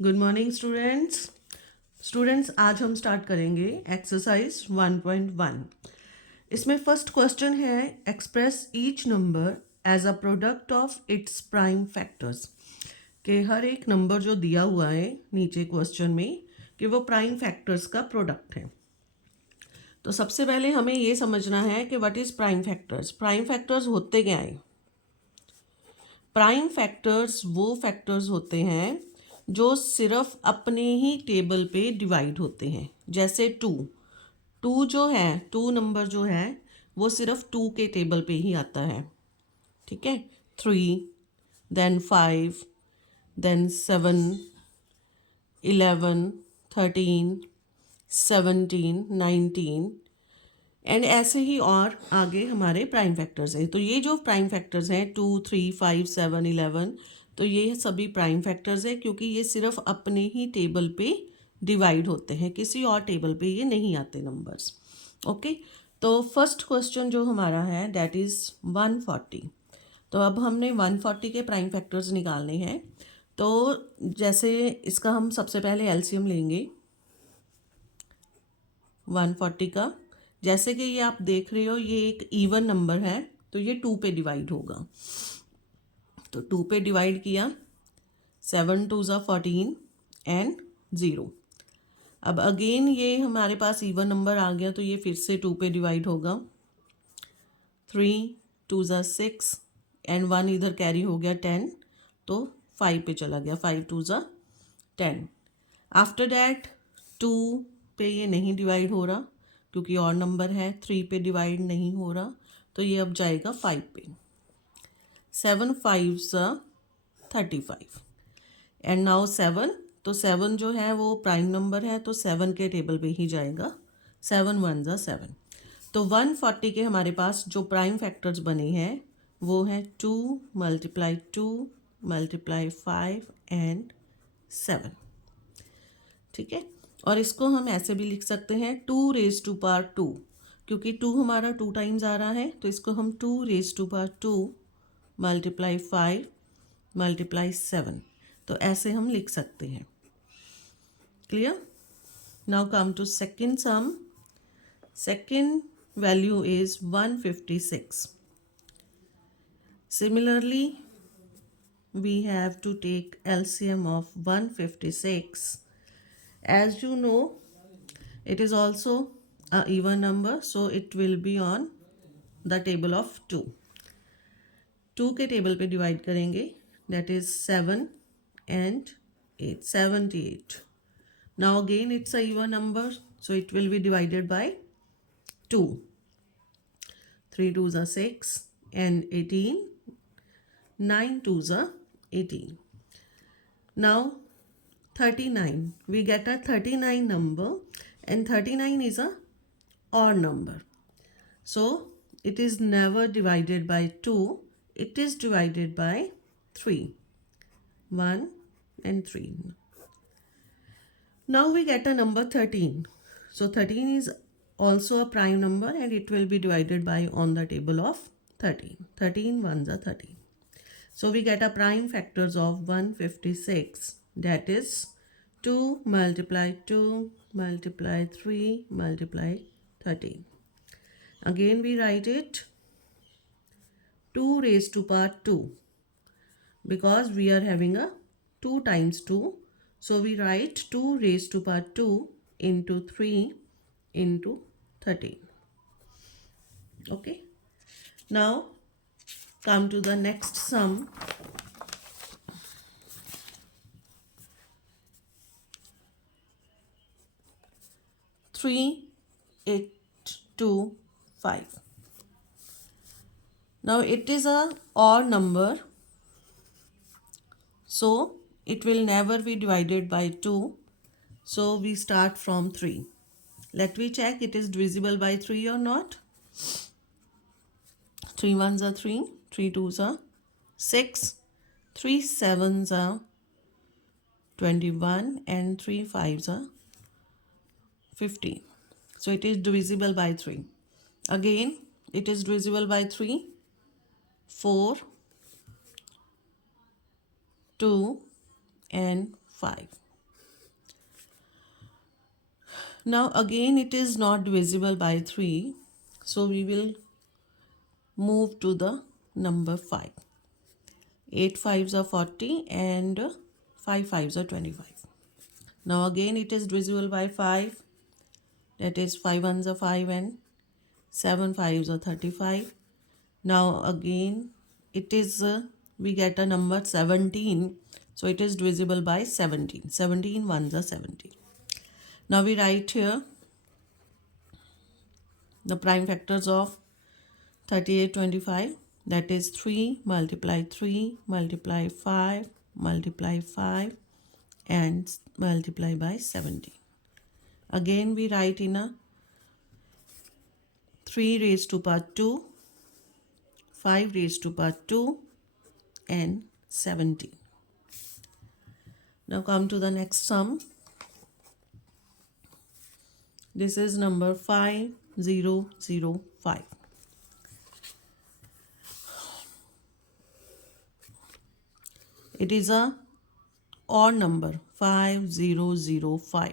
Good morning students आज हम start करेंगे एक्सरसाइज 1.1। इसमें फर्स्ट क्वेश्चन है express each number as a product of its prime factors. कि हर एक नंबर जो दिया हुआ है नीचे क्वेश्चन में कि वो प्राइम फैक्टर्स का प्रोडक्ट है। तो सबसे पहले हमें ये समझना है कि what is prime factors. Prime factors होते क्या हैं? प्राइम फैक्टर्स वो फैक्टर्स होते हैं जो सिर्फ अपने ही टेबल पे डिवाइड होते हैं। जैसे टू टू जो है, टू नंबर जो है वो सिर्फ टू के टेबल पे ही आता है। ठीक है, 3, देन 5, देन 7, 11, 13, 17, 19 एंड ऐसे ही और आगे हमारे प्राइम फैक्टर्स हैं। तो ये जो प्राइम फैक्टर्स हैं 2, 3, 5, 7, 11, तो ये सभी प्राइम फैक्टर्स हैं क्योंकि ये सिर्फ अपने ही टेबल पे डिवाइड होते हैं, किसी और टेबल पे ये नहीं आते नंबर्स। ओके, तो फर्स्ट क्वेश्चन जो हमारा है दैट इज़ 140। तो अब हमने 140 के प्राइम फैक्टर्स निकालने हैं। तो जैसे इसका हम सबसे पहले एलसीएम लेंगे 140 का। जैसे कि ये आप देख रहे हो ये एक इवन नंबर है तो ये 2 पे डिवाइड होगा। तो 2 पे डिवाइड किया, 7 2 ज़ा 14 एंड 0। अब अगेन ये हमारे पास इवन नंबर आ गया तो ये फिर से 2 पे डिवाइड होगा। 3 2 ज़ा 6 एंड 1 इधर कैरी हो गया 10, तो 5 पे चला गया, 5 2 ज़ा 10। आफ्टर डैट 2 पे ये नहीं डिवाइड हो रहा क्योंकि और नंबर है। 3 पे डिवाइड नहीं हो रहा तो ये अब जाएगा 5 पे। 7 5 ज़ा 35 एंड नाउ 7, तो 7 जो है वो प्राइम नंबर है तो 7 के टेबल पे ही जाएगा। 7 1 ज़ा 7। तो 140 के हमारे पास जो प्राइम फैक्टर्स बने हैं वो हैं 2 मल्टीप्लाई 2 मल्टीप्लाई 5 एंड 7। ठीक है, और इसको हम ऐसे भी लिख सकते हैं 2 रेज टू पावर 2, क्योंकि 2 हमारा 2 टाइम्स आ रहा है तो इसको हम 2 raise to power 2 multiply 5 multiply 7, तो ऐसे हम लिख सकते हैं। Clear? Now come to second sum. Second value is 156। Similarly we have to take LCM of 156. As you know, it is also a even number, so it will be on the table of 2. 2 के table पे divide करेंगे, that is 7 and 8, 78. Now again it's a even number, so it will be divided by 2. 3 2s are 6 and 18, 9 2s are 18. Now 39, we get a 39 number and 39 is a odd number. So it is never divided by 2, it is divided by 3. 1 and 3. Now we get a number 13. So 13 is also a prime number and it will be divided by on the table of 13. 13 ones are 13. So we get a prime factors of 156, that is 2 multiply 2 multiply 3 multiply 13. Again we write it 2 raised to power 2 because we are having a 2 times 2. So we write 2 raised to power 2 into 3 into 13. Okay. Now come to the next sum. 3 8 2 5. Now it is a odd number, so it will never be divided by 2. So we start from 3. Let me check it is divisible by 3 or not. 3 ones are 3, 3 twos are 6, 3 sevens are 21 and 3 fives are 15. So it is divisible by 3. Again it is divisible by 3, 4, 2 and 5. Now again it is not divisible by 3. So we will move to the number 5. 8 5s are 40 and 5 5s are 25. Now again it is divisible by 5. That is 5 1s are 5 and 7 5s are 35. Now again it is we get a number 17. So it is divisible by 17. 17 1s are 17. Now we write here the prime factors of 38 25. That is 3 multiply 3 multiply 5 multiply 5 and multiply by 17. Again we write in a 3 raised to power 2, 5 raised to power 2 and 17. Now come to the next sum. This is number 5005. It is a odd number 5005.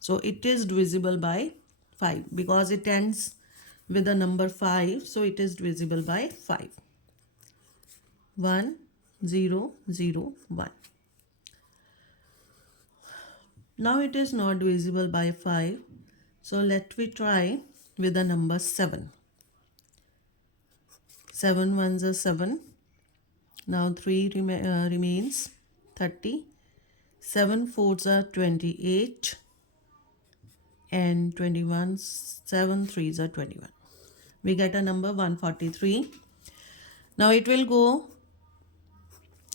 So it is divisible by 5 because it ends with the number 5. So it is divisible by 5. 1001. Now it is not divisible by 5. So let me try with the number 7. 7 1s are 7. Now 3 remains 30. 7 4s are 28 and 21. 7 3s are 21. We get a number 143. Now it will go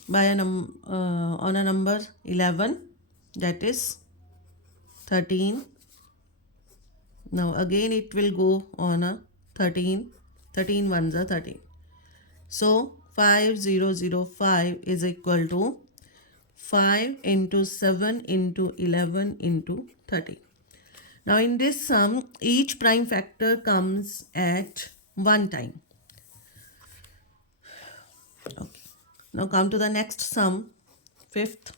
by on a number 11, that is 13. Now again it will go on a 13. 13 1s are 13. So 5005 is equal to 5 into 7 into 11 into 13. Now in this sum, each prime factor comes at one time. Okay. Now come to the next sum, fifth,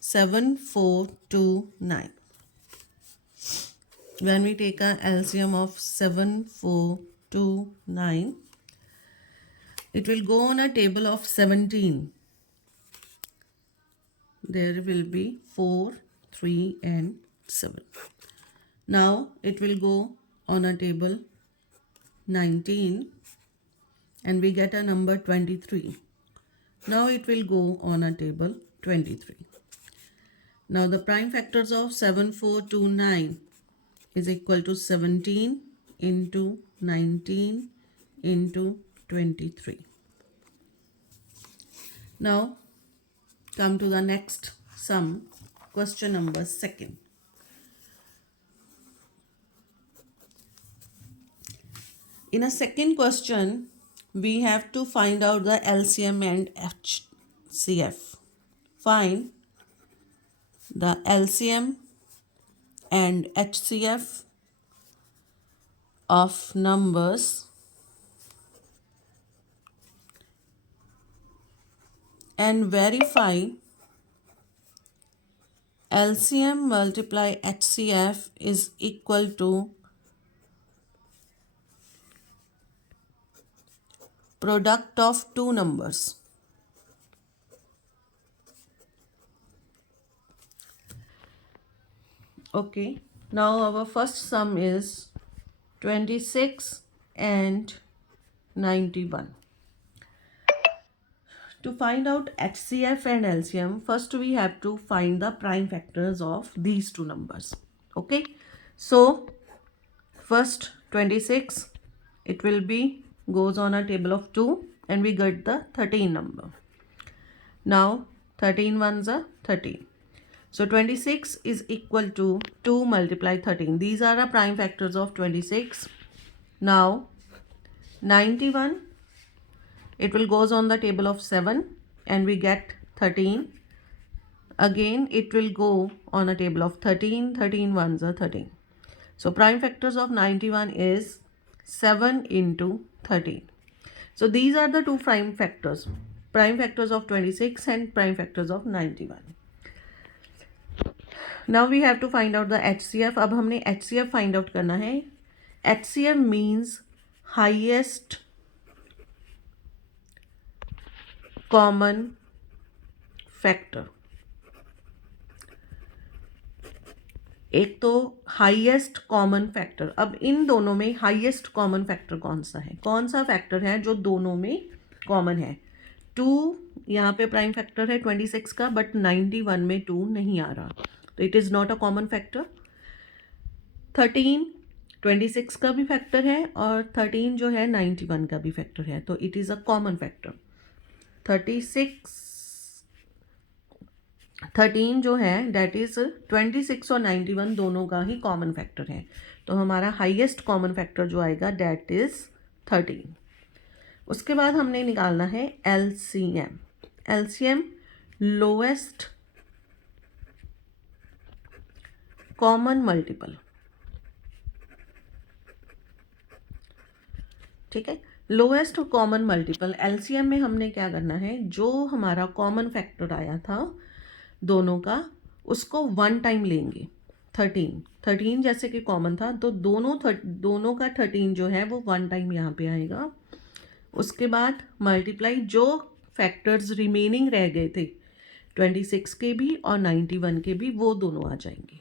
7429. When we take a LCM of 7429, it will go on a table of 17. There will be 4, 3 and 7. Now it will go on a table 19 and we get a number 23. Now it will go on a table 23. Now the prime factors of 7429 is equal to 17 into 19 into 23. Now come to the next sum, question number 2nd. In a second question, we have to find out the LCM and HCF. Find the LCM and HCF of numbers and verify LCM multiply HCF is equal to product of two numbers. Okay, now our first sum is 26 and 91. To find out HCF and LCM, first we have to find the prime factors of these two numbers. Okay, so first 26, it will be goes on a table of 2 and we get the 13 number. Now 13 1s are 13. So 26 is equal to 2 multiply 13. These are the prime factors of 26. Now 91, it will goes on the table of 7 and we get 13. Again it will go on a table of 13. 13 1s are 13. So prime factors of 91 is 7 into 13. So these are the two prime factors of 26 and prime factors of 91. Now we have to find out the HCF. अब हमने HCF find out करना है. HCF means highest common factor. एक तो highest common factor. अब इन दोनों में highest common factor कौन सा है? कौन सा फैक्टर है जो दोनों में कॉमन है? 2 यहाँ पे प्राइम फैक्टर है 26 का, बट 91 में 2 नहीं आ रहा, तो it is not a common factor. 13 26 का भी फैक्टर है और 13 जो है 91 का भी फैक्टर है, तो it is a common factor. 13 जो है डैट इज़ 26 और 91 दोनों का ही कॉमन फैक्टर है, तो हमारा हाईएस्ट कॉमन फैक्टर जो आएगा डैट इज़ 13. उसके बाद हमने निकालना है LCM. LCM lowest common multiple. ठीक है, लोएस्ट कॉमन मल्टीपल. LCM में हमने क्या करना है, जो हमारा कॉमन फैक्टर आया था दोनों का, उसको 1 टाइम लेंगे. 13 जैसे कि कॉमन था, तो दोनों का 13 जो है वो 1 टाइम यहाँ पे आएगा. उसके बाद मल्टीप्लाई जो फैक्टर्स रिमेनिंग रह गए थे 26 के भी और 91 के भी, वो दोनों आ जाएंगे.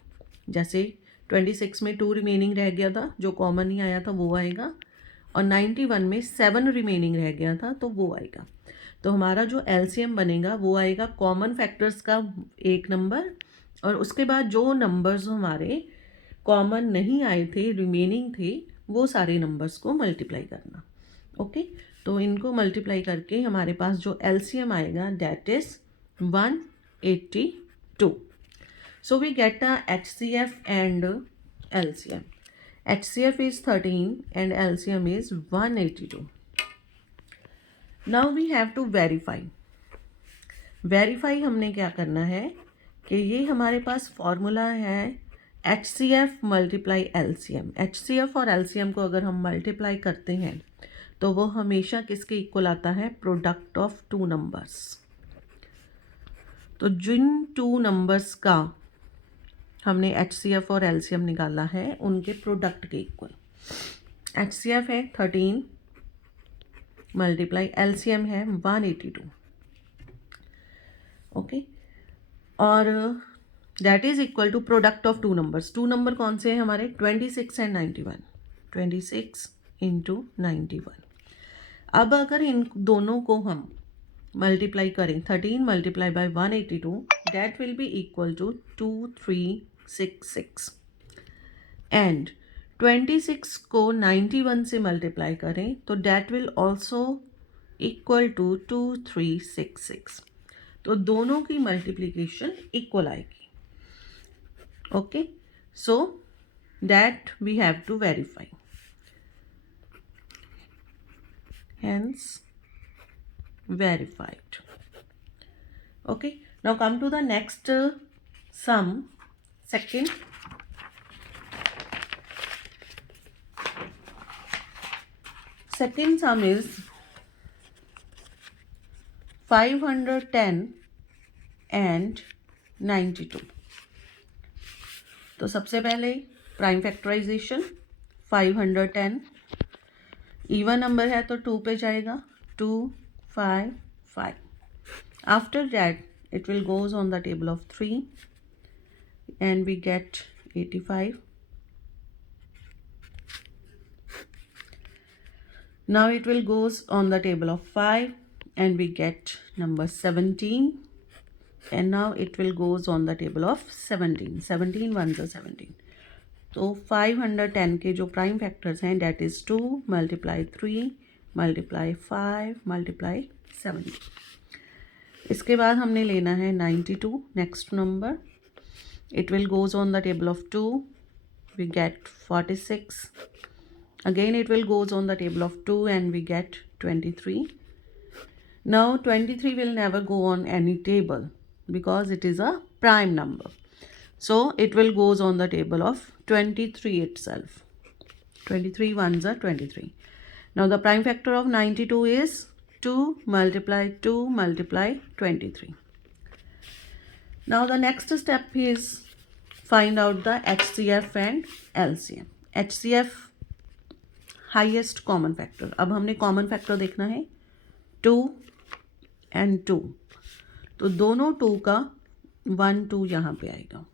जैसे 26 में 2 रिमेनिंग रह गया था, जो कॉमन नहीं आया था वो आएगा, और 91 में 7 रिमेनिंग रह गया था, तो वो आएगा. तो हमारा जो LCM बनेगा वो आएगा कॉमन फैक्टर्स का 1 नंबर, और उसके बाद जो नंबर्स हमारे कॉमन नहीं आए थे, रिमेनिंग थे, वो सारे नंबर्स को मल्टीप्लाई करना. ओके, तो इनको मल्टीप्लाई करके हमारे पास जो LCM आएगा that is 182. So we get the HCF and LCM. HCF is 13 and LCM is 182. Now we have to verify. Verify हमने क्या करना है कि ये हमारे पास फॉर्मूला है HCF मल्टीप्लाई LCM. HCF और LCM को अगर हम मल्टीप्लाई करते हैं तो वो हमेशा किसके इक्वल आता है? Product of 2 numbers. तो जिन 2 नंबर्स का हमने HCF और LCM निकाला है उनके प्रोडक्ट के इक्वल. HCF है 13 मल्टीप्लाई LCM है 182. ओके, और that is equal to product of 2 numbers. 2 number कौन से हैं हमारे? 26 एंड 91. 26 इंटू 91. अब अगर इन दोनों को हम मल्टीप्लाई करें, 13 multiply by 182, that will be equal to 2366. And 26 को 91 से मल्टीप्लाई करें तो that will also equal to 2366. तो दोनों की मल्टीप्लिकेशन इक्वल आएगी. Okay, so that we have to verify. Hence verified. Okay, now come to the next sum. Second sum is 510 and 92. तो सबसे पहले प्राइम फैक्टराइजेशन. 510 इवन नंबर है तो 2 पे जाएगा. 2 5 5. After that it will goes on the table of 3 and we get 85. Now it will goes on the table of 5 and we get number 17, and now it will goes on the table of 17. 17 ones are 17. तो 510 के जो prime factors हैं that is 2 multiply 3 multiply 5 multiply 17. इसके बाद हमने लेना है 92, next number. It will goes on the table of 2, we get 46. Again it will goes on the table of 2 and we get 23. Now 23 will never go on any table because it is a prime number. So it will goes on the table of 23 itself. 23 ones are 23. Now the prime factor of 92 is 2 multiply 2 multiply 23. Now the next step is find out the HCF and LCM. HCF highest common factor. अब हमने common factor देखना है 2 and 2. तो दोनों 2 का 1 2 यहाँ पे आएगा.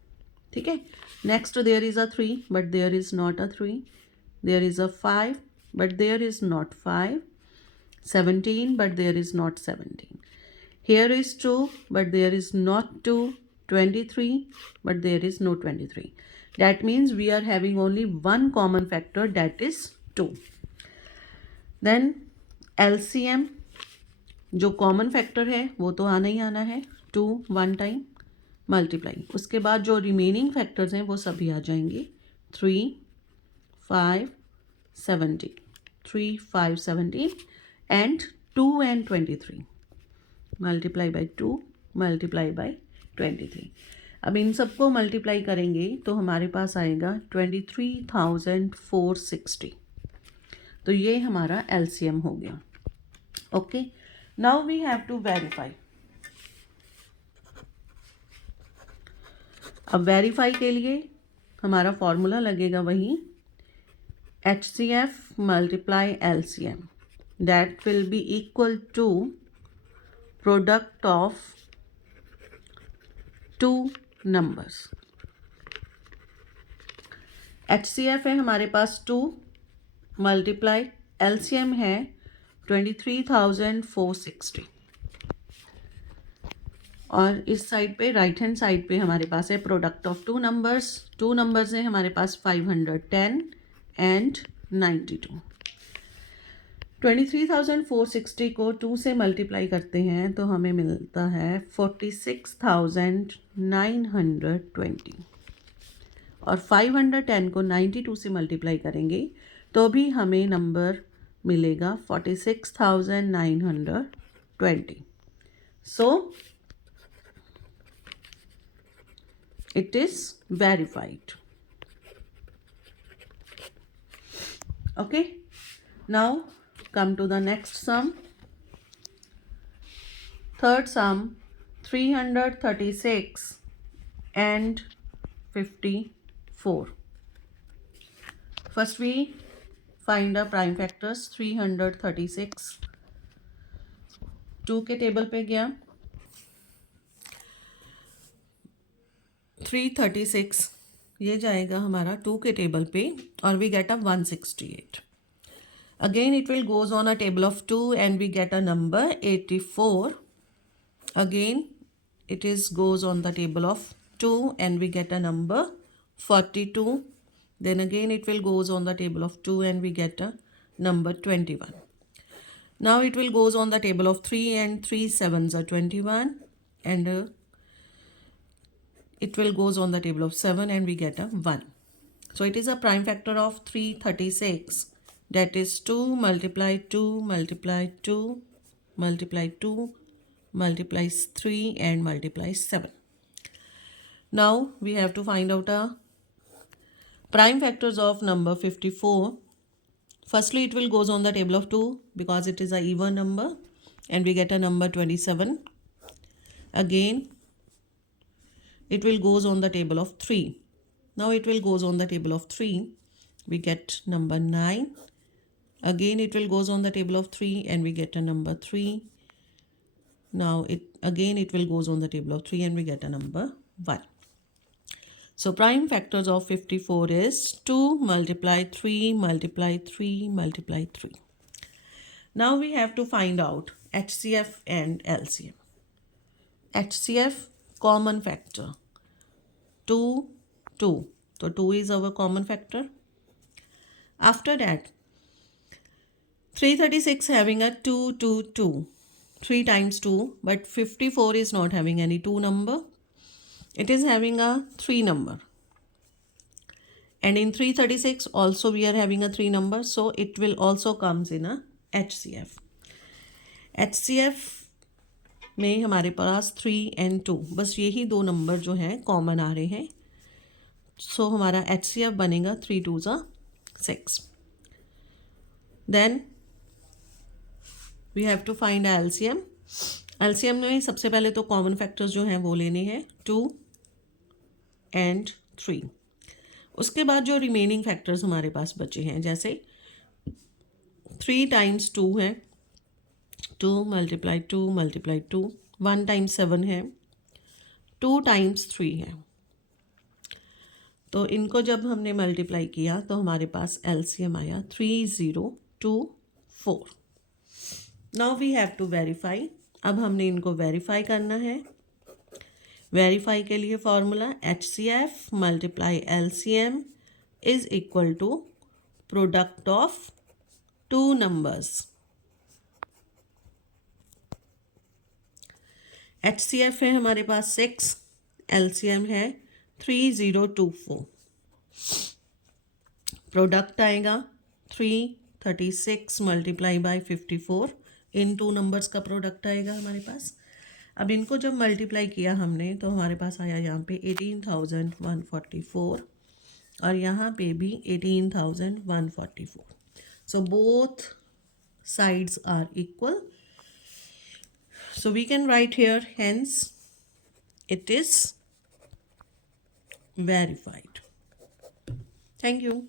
ठीक है. Next there is a 3 but there is not a 3. There is a 5 but there is not 5. 17 but there is not 17. Here is 2 but there is not 2. 23 but there is no 23. That means we are having only one common factor, that is 2. Then LCM जो common factor है वो तो आना ही आना है. 2 1 time multiply. उसके बाद जो रिमेनिंग फैक्टर्स हैं वो सभी आ जाएंगे. 3 5 17. 3 5 17 and 2 and 23 multiply by 2 multiply by 23. अब इन सबको मल्टीप्लाई करेंगे तो हमारे पास आएगा 23,460. तो ये हमारा LCM हो गया. Okay. Now we have to verify. अब वेरीफाई के लिए हमारा फॉर्मूला लगेगा वही HCF multiply LCM. That will be equal to product of two numbers. HCF है हमारे पास 2 मल्टीप्लाई LCM है 23,460. और इस साइड पे राइट हैंड साइड पे हमारे पास है प्रोडक्ट ऑफ 2 नंबर्स. 2 नंबर्स हैं हमारे पास 510 एंड 92. 23,460 को 2 से मल्टीप्लाई करते हैं तो हमें मिलता है 46,920. और 510 को 92 से मल्टीप्लाई करेंगे तो भी हमें नंबर मिलेगा 46,920. So it is verified. Okay. Now come to the next sum. Third sum 336 and 54. First we find the prime factors. 336 2 के टेबल पे गया. 336 ये जाएगा हमारा 2 के टेबल पे और we get a 168. Again it will goes on a table of 2 and we get a number 84. Again it is goes on the table of 2 and we get a number 42. Then again it will goes on the table of 2 and we get a number 21. Now it will goes on the table of 3 and 3 sevens are 21 and it will goes on the table of 7 and we get a 1. So it is a prime factor of 336. That is 2 multiply 2 multiply 2 multiply 2 multiplies 3 and multiplies 7. Now we have to find out a prime factors of number 54. Firstly it will goes on the table of 2 because it is a even number and we get a number 27. Again it will goes on the table of 3. Now it will goes on the table of 3. We get number 9. Again it will goes on the table of 3 and we get a number 3. Now it will goes on the table of 3 and we get a number 1. So prime factors of 54 is 2 multiply 3 multiply 3 multiply 3. Now we have to find out HCF and LCM. HCF common factor 2 2. So 2 is our common factor. After that 336 having a 2 2 2. 3 times 2 but 54 is not having any 2 number. It is having a 3 number. And in 336 also we are having a 3 number. So it will also comes in a HCF. HCF में हमारे पास 3 and 2 बस यही 2 number जो हैं common आ रहे हैं. सो हमारा HCF बनेगा 3 2s are 6. Then we have to find LCM. LCM में सबसे पहले तो कॉमन फैक्टर्स जो हैं वो लेने हैं 2 and 3। उसके बाद जो रिमेनिंग फैक्टर्स हमारे पास बचे हैं, जैसे 3 टाइम्स 2 है, 2 मल्टीप्लाई 2 मल्टीप्लाई 2, 1 टाइम्स 7 है, 2 टाइम्स 3 है। तो इनको जब हमने मल्टीप्लाई किया तो हमारे पास एलसीएम आया 3024। Now we have to verify. अब हमने इनको वेरीफाई करना है। वेरीफाई के लिए formula HCF multiply LCM is equal to product of two numbers. HCF है हमारे पास 6, LCM है 3024। प्रोडक्ट आएगा 336 multiply by 54। In two numbers का प्रोडक्ट आएगा हमारे पास। अब इनको जब मल्टीप्लाई किया हमने तो हमारे पास आया यहाँ पे 18,144 और यहाँ पे भी 18,144। So both sides are equal. So we can write here, hence it is verified. Thank you.